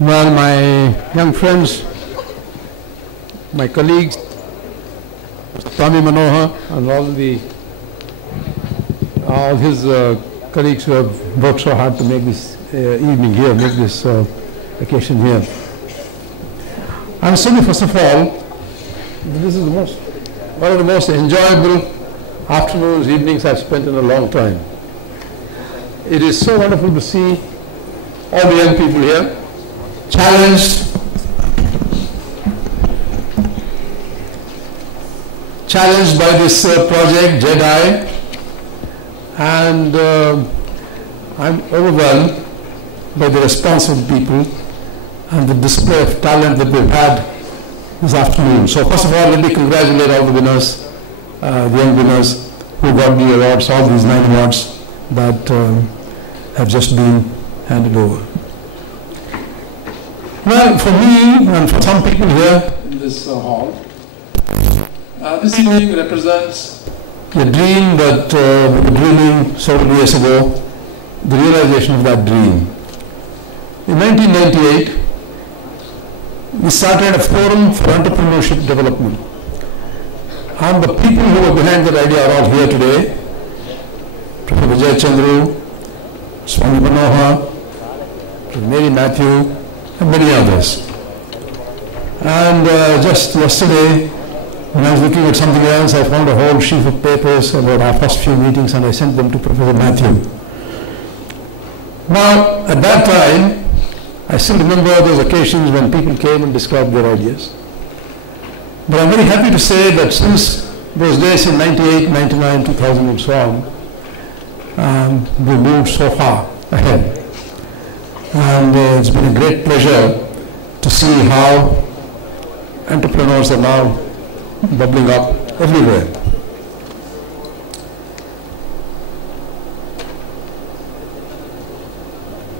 Well, my young friends, my colleagues, Swami Manohar and all his colleagues who have worked so hard to make this evening here, make this occasion here. I'm assuming, first of all, this is one of the most enjoyable afternoons, evenings I've spent in a long time. It is so wonderful to see all the young people here, challenged by this project, JEDI, and I'm overwhelmed by the response of the people and the display of talent that we've had this afternoon. So first of all, let me congratulate all the winners, the young winners who got the awards, all these 9 awards that have just been handed over. Well, for me and for some people here in this hall, this evening represents the dream that we were dreaming several years ago, the realization of that dream. In 1998, we started a forum for entrepreneurship development. And the people who were behind that idea are all here today. Professor Vijay Chandru, Swami Manohar, Mary Matthew, and many others. And just yesterday, when I was looking at something else, I found a whole sheaf of papers about our first few meetings, and I sent them to Professor Matthew. Now, at that time, I still remember those occasions when people came and described their ideas. But I'm very happy to say that since those days in 98, 99, 2000 and so on, we moved so far ahead. And it's been a great pleasure to see how entrepreneurs are now bubbling up everywhere.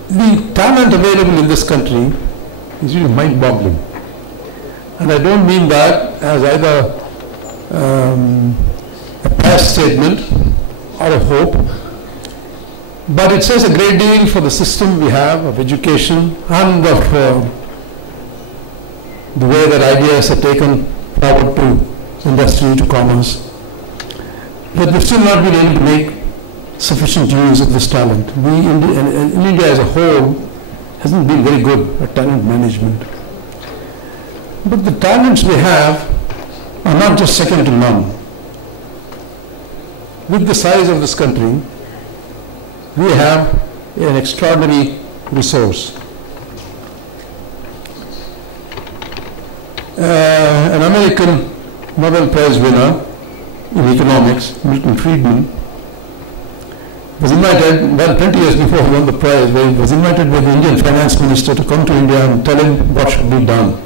The talent available in this country is really mind-boggling. And I don't mean that as either a past statement or a hope, but it says a great deal for the system we have of education and of the way that ideas are taken forward to industry, to commerce. But we've still not been able to make sufficient use of this talent. We, in India as a whole, hasn't been very good at talent management. But the talents we have are not just second to none. With the size of this country, we have an extraordinary resource. An American Nobel Prize winner in economics, Milton Friedman, was invited, well, 20 years before he won the prize, he was invited by the Indian finance minister to come to India and tell him what should be done.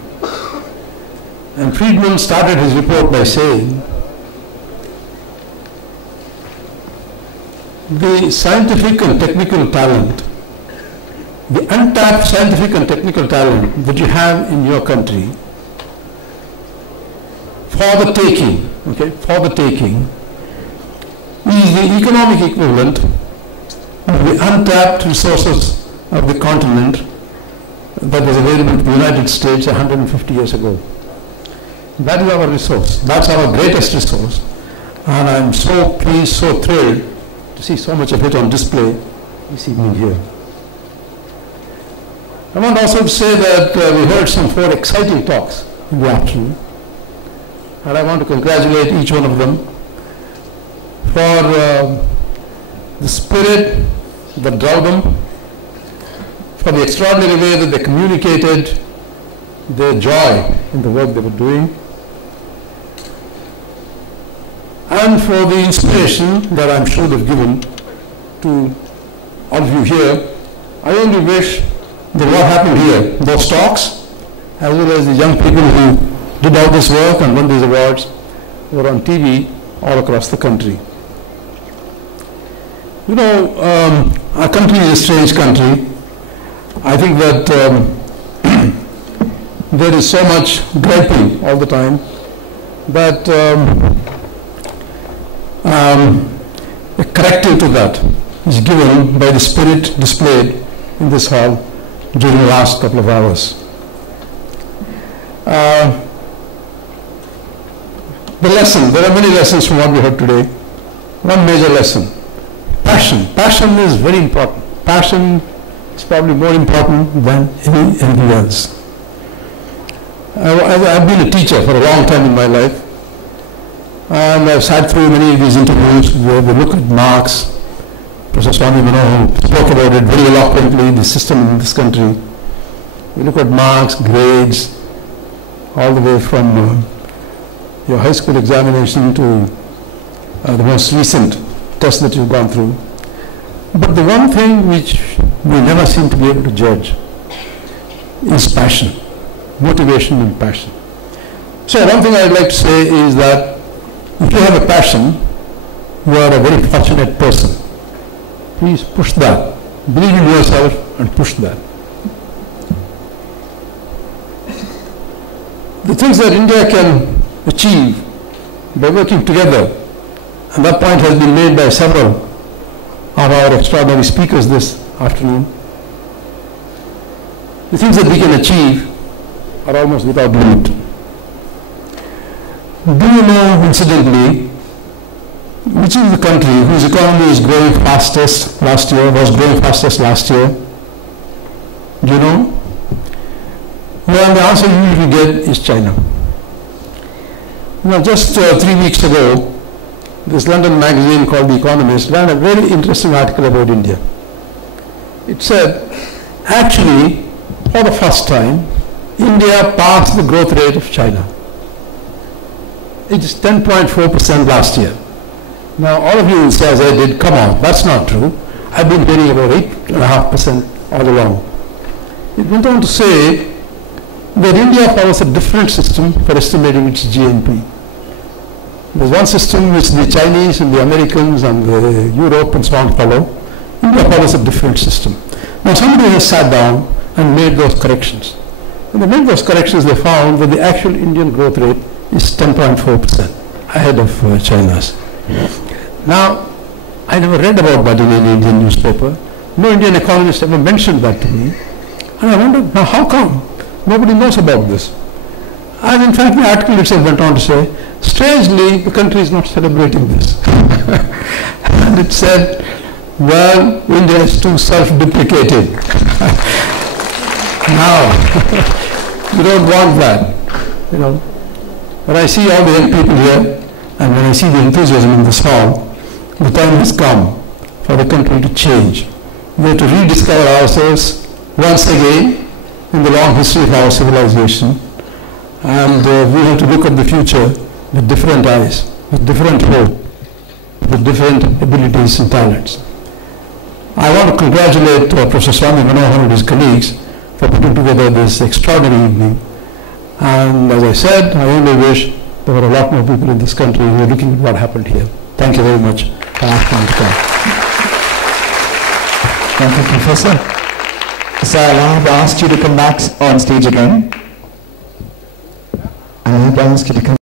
And Friedman started his report by saying, the scientific and technical talent, the untapped scientific and technical talent that you have in your country, for the taking, is the economic equivalent of the untapped resources of the continent that was available to the United States 150 years ago. That is our resource. That's our greatest resource. And I'm so pleased, so thrilled to see so much of it on display this evening here. I want also to say that we heard some 4 exciting talks in the afternoon. And I want to congratulate each one of them for the spirit that drove them, for the extraordinary way that they communicated their joy in the work they were doing, and for the inspiration that I'm sure they've given to all of you here. I only wish that what happened here, those talks, as well as the young people who did all this work and won these awards, were on TV all across the country. You know, our country is a strange country. I think that there is so much griping all the time, but a corrective to that is given by the spirit displayed in this hall during the last couple of hours. The lesson, there are many lessons from what we heard today. One major lesson, passion. Passion is very important. Passion is probably more important than anything else. I've been a teacher for a long time in my life, and I've sat through many of these interviews where we look at Marx. Professor Swami Manohar spoke about it very eloquently, the system in this country. We look at Marx, grades, all the way from your high school examination to the most recent test that you've gone through. But the one thing which we never seem to be able to judge is passion, motivation and passion. So one thing I'd like to say is that if you have a passion, you are a very fortunate person. Please push that. Believe in yourself and push that. The things that India can achieve by working together, and that point has been made by several of our extraordinary speakers this afternoon. The things that we can achieve are almost without limit. Do you know, incidentally, which is the country whose economy is growing fastest last year, was growing fastest last year? Do you know? Well, the answer you usually get is China. Now, just 3 weeks ago, this London magazine called The Economist ran a very interesting article about India. It said, actually, for the first time, India passed the growth rate of China. It is 10.4% last year. Now, all of you will say, as I did, come on, that's not true. I've been hearing about 8.5% all along. It went on to say that India follows a different system for estimating its GNP. There's one system which the Chinese and the Americans and the Europe and so on follow. India follows a different system. Now, somebody has sat down and made those corrections. When they made those corrections, they found that the actual Indian growth rate is 10.4%, ahead of China's. Now, I never read about that in any Indian newspaper. No Indian economist ever mentioned that to me. And I wondered, now how come? Nobody knows about this. And in fact, the article itself went on to say, strangely, the country is not celebrating this. And it said, well, India is too self-deprecating. Now, you don't want that, you know. When I see all the young people here, and when I see the enthusiasm in this hall, the time has come for the country to change. We have to rediscover ourselves once again in the long history of our civilization, and we have to look at the future with different eyes, with different hope, with different abilities and talents. I want to congratulate Professor Swami Manohar and his colleagues for putting together this extraordinary evening. And as I said, I only wish there were a lot more people in this country who are looking at what happened here. Thank you very much for asking me to come. Thank you, Professor. So I have asked you to come back on stage again. I have asked you to come